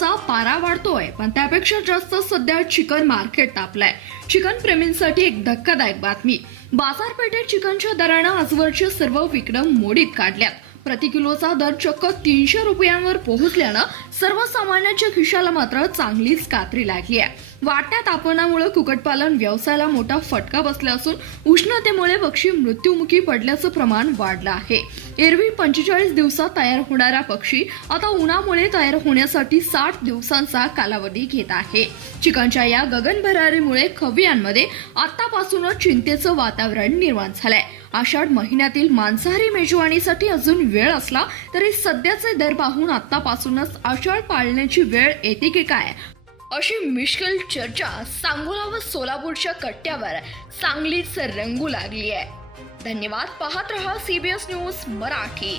उन्हाचा पारा वाढतोय, पण त्यापेक्षा जास्त सध्या चिकन मार्केट तापलंय। चिकन प्रेमींसाठी एक धक्कादायक बातमी। बाजारपेठेत चिकनच्या दरानं आजवरचे सर्व विक्रम मोडीत काढल्यात। प्रति किलोचा दर चक्क 300 रुपयांवर पोहोचल्यानं सर्वसामान्यांच्या खिशाला मात्र चांगलीच कात्री लागली आहे। वाढत्या तापमानामुळे कुक्कुटपालन व्यवसायाला मोठा फटका बसला असून उष्णतेमुळे पक्षी मृत्युमुखी पडल्याचं प्रमाण वाढलं आहे। एरवी 45 दिवसात तयार होणारा पक्षी आता उन्हामुळे तयार होण्यासाठी 60 दिवसांचा कालावधी घेत आहे। चिकनच्या या गगनभरारीमुळे खवय्यांमध्ये आतापासूनच चिंतेचं वातावरण निर्माण झालंय। आषाढ महिन्यातील मांसाहारी मेजवानीसाठी अजून वेळ असला तरी सध्याचे दर पाहून आतापासूनच आषाढ पाळण्याची वेळ येते की काय, अशी मिश्किल चर्चा सांगोला व सोलापूरच्या कट्ट्यावर चांगलीच रंगू लागली आहे। धन्यवाद। पाहत रहा CBS न्यूज मराठी।